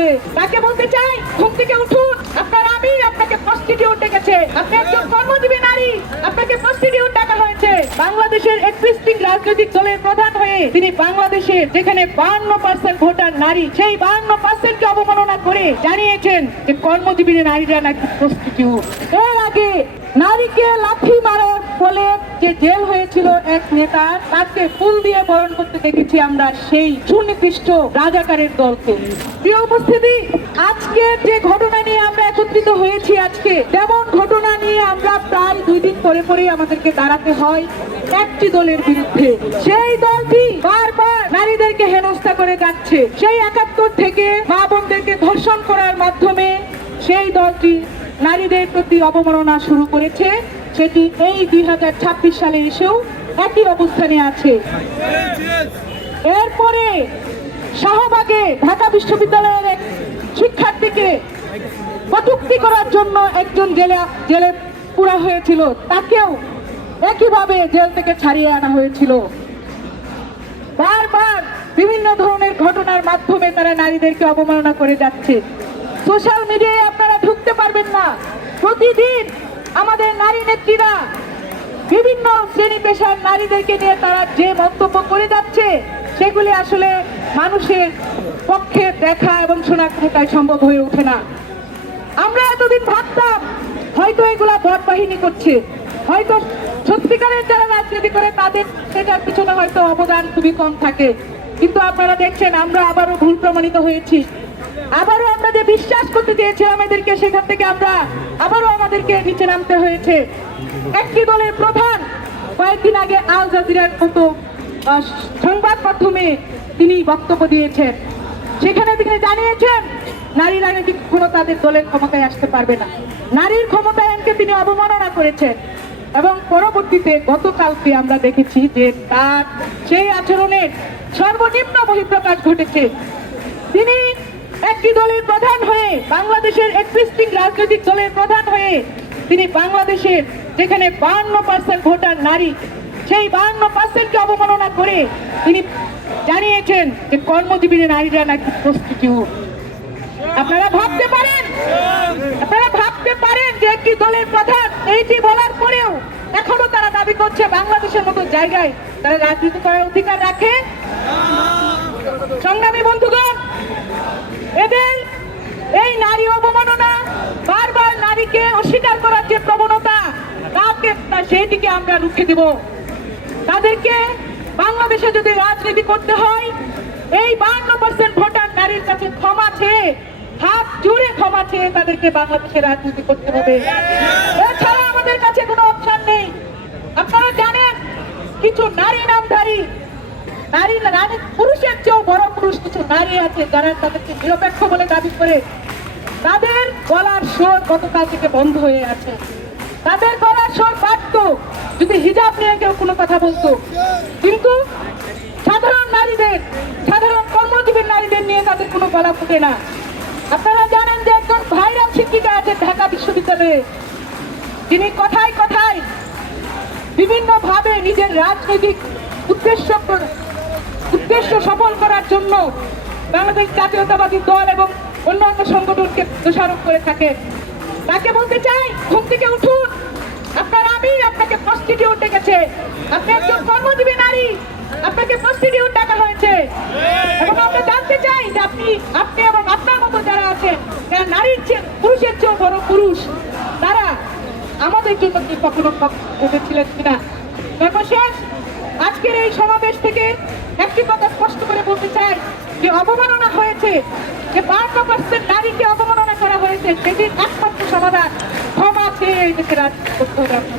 যাবে। তাকে বলতে চাই, ঘুম থেকে উঠুন। আপনার আমি আপনাকে প্রস্টিটিউট ডেকেছে। আপনি একজন কর্মজীবী নারী, আপনাকে প্রস্টিটিউট ডাকা হয়েছে। বাংলাদেশের এক্সিস্টিং রাজনৈতিক দলের প্রধান হয়ে তিনি বাংলাদেশের যেখানে 52% ভোটার নারী, সেই 52%কে অবমাননা করে জানিয়েছেন যে কর্মজীবী নারীরা নাকি প্রস্টিটিউট। এর আগে নারীকে লাঠি মারার ফলে যে জেল হয়েছিল এক নেতার, তাকে ফুল দিয়ে বরণ করতে দেখেছি আমরা সেই সুনির্দিষ্ট রাজাকারের দলকে। প্রিয় উপস্থিতি, আজকে যে ঘটনা নিয়ে আমরা একত্রিত হয়েছি, আজকে তেমন ঘটনা নিয়ে আমরা প্রায় 2 দিন পরে পরেই আমাদেরকে দাঁড়াতে হয় একটি দলের বিরুদ্ধে। সেই দলটি বারবার নারীদেরকে হেনস্থা করে যাচ্ছে। সেই 71 থেকে মা বোনদেরকে ধর্ষণ করার মাধ্যমে সেই দলটি নারীদের প্রতি অবমাননা শুরু করেছে। সেটি এই 2026 সালে এসেও একই অবস্থানে আছে। এরপরে শাহবাগে ঢাকা বিশ্ববিদ্যালয়ের এক শিক্ষার্থীকে কটূক্তি করার জন্য একজন জেলে পুরা হয়েছিল, তাকেও একইভাবে জেল থেকে ছাড়িয়ে আনা হয়েছিল। বারবার বিভিন্ন ধরনের ঘটনার মাধ্যমে তারা নারীদেরকে অবমাননা করে যাচ্ছে। সোশ্যাল মিডিয়ায় আপনারা ঢুকতে পারবেন না, প্রতিদিন আমাদের নারী নেত্রীরা বিভিন্ন শ্রেণী পেশার নারীদেরকে নিয়ে তারা যে মন্তব্য করে যাচ্ছে, সেগুলি আসলে মানুষের পক্ষে দেখা এবং শোনা কোনোটাই সম্ভব হয়ে ওঠে না। আমরা এতদিন ভাবতাম হয়তো এগুলা বট বাহিনী করছে, হয়তো সত্যিকারের যারা রাজনীতি করে তাদের সেটার পিছনে হয়তো অবদান খুবই কম থাকে। কিন্তু আপনারা দেখছেন আমরা আবারও ভুল প্রমাণিত হয়েছি। আবারও আমরা যে বিশ্বাস করতে চেয়েছিলাম এদেরকে, সেখান থেকে আমরা আবারও আমাদেরকে নিচে নামতে হয়েছে। একটি দলের প্রধান কয়েকদিন আগে আল জাজিরার মতো সংবাদ মাধ্যমে তিনি বক্তব্য দিয়েছেন। সেখানে তিনি জানিয়েছেন নারীরা নাকি কোনো তাদের দলের ক্ষমতায় আসতে পারবে না। নারীর ক্ষমতায়নকে তিনি অবমাননা করেছেন এবং পরবর্তীতে গতকালকে আমরা দেখেছি যে তার সেই আচরণের সর্বনিম্ন বহিঃপ্রকাশ ঘটেছে। তিনি একটি দলের প্রধান হয়ে, বাংলাদেশের এক্সিস্টিং রাজনৈতিক দলের প্রধান হয়ে তিনি বাংলাদেশের যেখানে 52% ভোটার নারী, সেই 52%কে অবমাননা করে তিনি জানিয়েছেন যে কর্মজীবী নারীরা নাকি প্রস্টিটিউট। আপনারা ভাবতে পারেন যে একটি দলের প্রধান এইটি বলার পরেও এখনো তারা দাবি করছে বাংলাদেশের মতো জায়গায় তারা রাজনীতি করার অধিকার রাখে। সংগ্রামী বন্ধুগণ, এদের এই নারী অবমাননা, বারবার নারীকে অস্বীকার করার যে প্রবণতা, সেইদিকে আমরা রুখে দেব। তাদেরকে বাংলাদেশে যদি রাজনীতি করতে হয়, এই 52% ভোটার নারীর কাছে ক্ষমা চেয়ে, হাত জুড়ে ক্ষমা চেয়ে তাদেরকে বাংলাদেশে রাজনীতি করতে হবে। এছাড়া আমাদের কাছে কোনো অপশন নেই। আপনারা জানেন কিছু নারী নামধারী পুরুষের চেয়েও বড় পুরুষ কিছু নারী আছে যারা তাদেরকে নিরপেক্ষ বলে দাবি করে। তাদের গলার স্বর গতকাল থেকে বন্ধ হয়ে আছে। তাদের গলার স্বর বাড়ত যদি হিজাব নিয়ে কেউ কোনো কথা বলতো, কিন্তু সাধারণ কর্মজীবী নারীদের নিয়ে তাদের কোনো গলা ফুটে না। আপনারা জানেন যে একজন ভাইরাল শিক্ষিকা আছে ঢাকা বিশ্ববিদ্যালয়ে, যিনি কথায় কথায় বিভিন্ন ভাবে নিজের রাজনৈতিক উদ্দেশ্য সফল করার জন্য বাংলাদেশ জাতীয়তাবাদী দল এবং অন্যান্য সংগঠনকে দোষারোপ করে থাকে। তাকে বলতে চাই, ঘুম থেকে উঠুন। আপনার আমি আপনাকে প্রস্টিটিউট ডেকেছে। আপনি একজন কর্মজীবী নারী, আপনাকে প্রস্টিটিউট ডাকা হয়েছে। এবং আমরা জানতে চাই যে আপনি এবং আপনার মতো যারা আছেন, যারা নারীর চেয়ে পুরুষের চেয়েও বড় পুরুষ, তারা আমাদের জন্য কি কখনো ভেবেছিলেন কিনা? সর্বশেষ আজকের এই সমাবেশ থেকে একটি কথা স্পষ্ট করে বলতে চাই যে অবমাননা হয়েছে, যে 52% নারীকে অবমাননা করা হয়েছে, সেটির একমাত্র সমাধান ক্ষমা চেয়ে এই দেশে রাজনীতি করতে হবে।